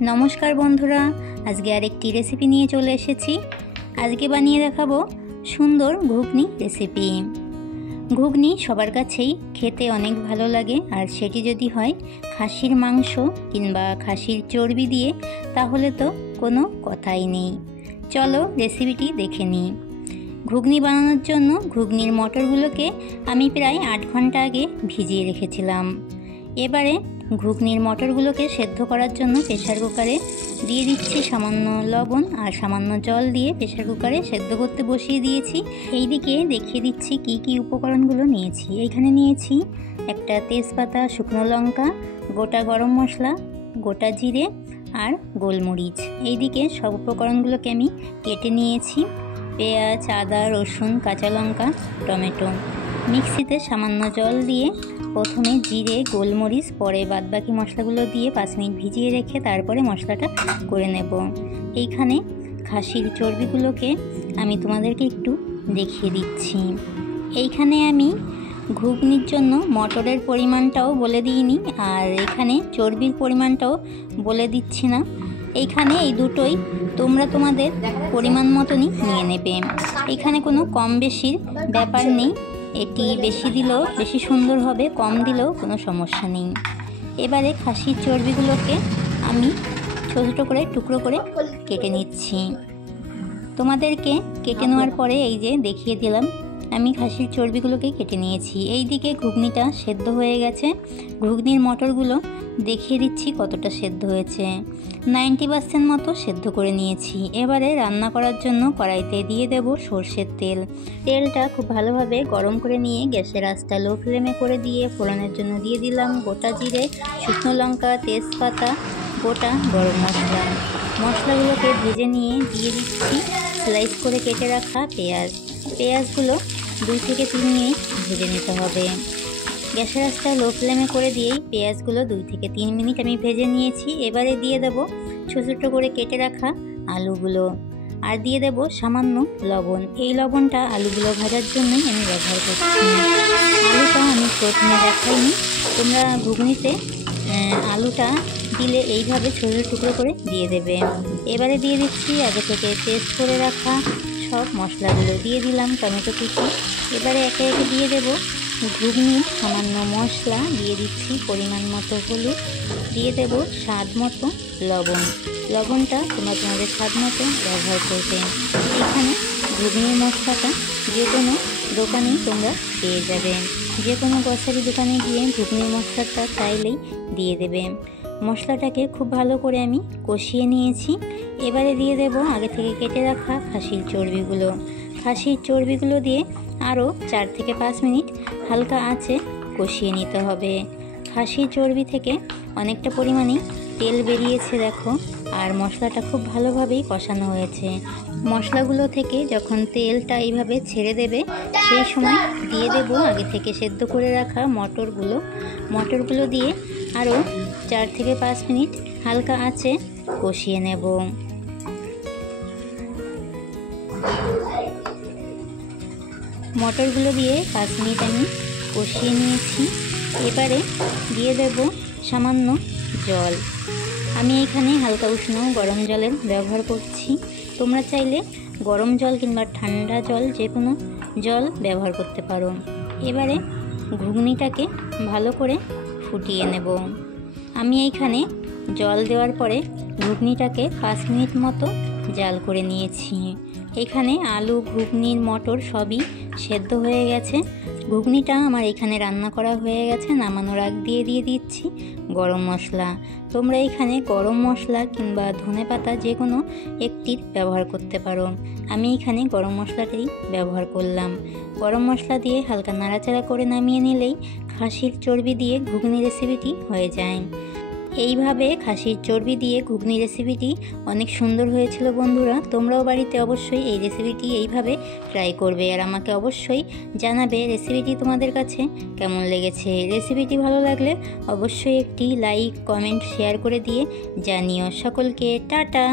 নমস্কার বন্ধুরা, আজকে আরেকটি রেসিপি নিয়ে চলে এসেছি। আজকে বানিয়ে দেখাবো সুন্দর ঘুগনি রেসিপি। ঘুগনি সবার কাছেই খেতে অনেক ভালো লাগে, আর সেটি যদি হয় খাসির মাংস কিংবা খাসির চর্বি দিয়ে, তাহলে তো কোনো কথাই নেই। চলো রেসিপিটি দেখে নিই। ঘুগনি বানানোর জন্য ঘুগনির মটরগুলোকে আমি প্রায় 8 ঘন্টা আগে ভিজিয়ে রেখেছিলাম। এবারে ঘুগনির মটরগুলোকে সেদ্ধ করার জন্য প্রেসার কুকারে দিয়ে দিচ্ছি সামান্য লবণ আর সামান্য জল দিয়ে প্রেসার কুকারে সেদ্ধ করতে বসিয়ে দিয়েছি। এইদিকে দেখিয়ে দিচ্ছি কি কি উপকরণগুলো নিয়েছি। এইখানে নিয়েছি একটা তেজপাতা, শুকনো লঙ্কা, গোটা গরম মশলা, গোটা জিরে আর গোলমরিচ। এইদিকে সব উপকরণগুলোকে আমি কেটে নিয়েছি। পেঁয়াজ, আদা, রসুন, কাঁচা লঙ্কা, টমেটো। মিক্সিতে সামান্য জল দিয়ে প্রথমে জিরে, গোলমরিচ, পরে বাদবাকি মশলাগুলো দিয়ে 5 মিনিট ভিজিয়ে রেখে তারপরে মশলাটা করে নেব। এইখানে খাসির চর্বিগুলোকে আমি তোমাদেরকে একটু দেখিয়ে দিচ্ছি। এইখানে আমি ঘুগনির জন্য মটরের পরিমাণটাও বলে দিইনি, আর এখানে চর্বির পরিমাণটাও বলে দিচ্ছি না। এইখানে এই দুটোই তোমরা তোমাদের পরিমাণ মতনই নিয়ে নেবে। এখানে কোনো কম বেশির ব্যাপার নেই। এটি বেশি দিলেও বেশি সুন্দর হবে, কম দিলেও কোনো সমস্যা নেই। এবারে খাসির চর্বিগুলোকে আমি ছোটো ছোটো করে টুকরো করে কেটে নিচ্ছি। তোমাদেরকে কেটে নেওয়ার পরে এই যে দেখিয়ে দিলাম, আমি খাসির চর্বিগুলোকে কেটে নিয়েছি। এই দিকে ঘুগনিটা সেদ্ধ হয়ে গেছে। ঘুগনির মটরগুলো দেখিয়ে দিচ্ছি কতটা সেদ্ধ হয়েছে। 90% মতো সেদ্ধ করে নিয়েছি। এবারে রান্না করার জন্য কড়াইতে দিয়ে দেব সর্ষের তেল। তেলটা খুব ভালোভাবে গরম করে নিয়ে গ্যাসের আঁচটা লো ফ্লেমে করে দিয়ে ফোড়নের জন্য দিয়ে দিলাম গোটা জিরে, শুকনো লঙ্কা, তেজপাতা, গোটা গরম মশলা। মশলাগুলোকে ভেজে নিয়ে দিয়ে দিচ্ছি স্লাইস করে কেটে রাখা পেঁয়াজ। পেঁয়াজগুলো 2 থেকে 3 মিনিট ভেজে নিতে হবে। গ্যাসের আঁচটা লো ফ্লেমে করে দিয়েই পেঁয়াজগুলো 2 থেকে 3 মিনিট আমি ভেজে নিয়েছি। এবারে দিয়ে দেব ছোটো ছোটো করে কেটে রাখা আলুগুলো, আর দিয়ে দেব সামান্য লবণ। এই লবণটা আলুগুলো ভাজার জন্যই আমি ব্যবহার করছি। আলুটা আমি প্রথমে দেখাইনি, তোমরা ঘুগনিতে আলুটা দিলে এইভাবে ছোটো ছোটো টুকরো করে দিয়ে দেবে। এবারে দিয়ে দিচ্ছি আগে থেকে পেস্ট করে রাখা সব মশলাগুলো, দিয়ে দিলাম টমেটো কুচি। এবারে একে একে দিয়ে দেব ঘুগনির সামান্য মশলা, দিয়ে দিচ্ছি পরিমাণ মতো হলুদ, দিয়ে দেব স্বাদ মতো লবণ। লবণটা তোমরা তোমাদের স্বাদ মতো ব্যবহার করবে। এখানে ঘুগনির মশলাটা যে কোনো দোকানেই তোমরা পেয়ে যাবে। যে কোনো গ্রসারি দোকানে গিয়ে ঘুগনির মশলাটা চাইলেই দিয়ে দেবে। মশলাটাকে খুব ভালো করে আমি কষিয়ে নিয়েছি। এবারে দিয়ে দেব আগে থেকে কেটে রাখা খাসির চর্বিগুলো। খাসির চর্বিগুলো দিয়ে আরও 4 থেকে 5 মিনিট হালকা আঁচে কষিয়ে নিতে হবে। খাসির চর্বি থেকে অনেকটা পরিমাণে তেল বেরিয়েছে দেখো, আর মশলাটা খুব ভালোভাবেই কষানো হয়েছে। মশলাগুলো থেকে যখন তেলটা এইভাবে ছেড়ে দেবে, সেই সময় দিয়ে দেব আগে থেকে সেদ্ধ করে রাখা মটরগুলো দিয়ে আরও 4 থেকে 5 মিনিট হালকা আঁচে কষিয়ে নেব। মটরগুলো দিয়ে 5 মিনিট আমি কষিয়ে নিয়েছি। এবারে দিয়ে দেব সামান্য জল। আমি এখানে হালকা উষ্ণ গরম জলের ব্যবহার করছি। তোমরা চাইলে গরম জল কিংবা ঠান্ডা জল যে কোনো জল ব্যবহার করতে পারো। এবারে ঘুগনিটাকে ভালো করে ফুটিয়ে নেব। আমি এইখানে জল দেওয়ার পরে ঘুগনিটাকে 5 মিনিট মতো জাল করে নিয়েছি। এখানে আলু, ঘুগনির মটর সবই সেদ্ধ হয়ে গেছে। ঘুগনিটা আমার এখানে রান্না করা হয়ে গেছে। নামানোর আগ দিয়ে দিচ্ছি গরম মশলা। তোমরা এখানে গরম মশলা কিংবা ধনেপাতা যে কোনো একটির ব্যবহার করতে পারো। আমি এখানে গরম মশলাটাই ব্যবহার করলাম। গরম মশলা দিয়ে হালকা নাড়াচাড়া করে নামিয়ে নিলেই খাসির চর্বি দিয়ে ঘুগনি রেসিপিটি হয়ে যায়। এইভাবে খাসির চর্বি দিয়ে ঘুগনি রেসিপিটি অনেক সুন্দর হয়েছিল বন্ধুরা। তোমরাও বাড়িতে অবশ্যই এই রেসিপিটি এইভাবে ট্রাই করবে, আর আমাকে অবশ্যই জানাবে রেসিপিটি তোমাদের কাছে কেমন লেগেছে। রেসিপিটি ভালো লাগলে অবশ্যই একটি লাইক, কমেন্ট, শেয়ার করে দিয়ে জানিও। সকলকে টাটা।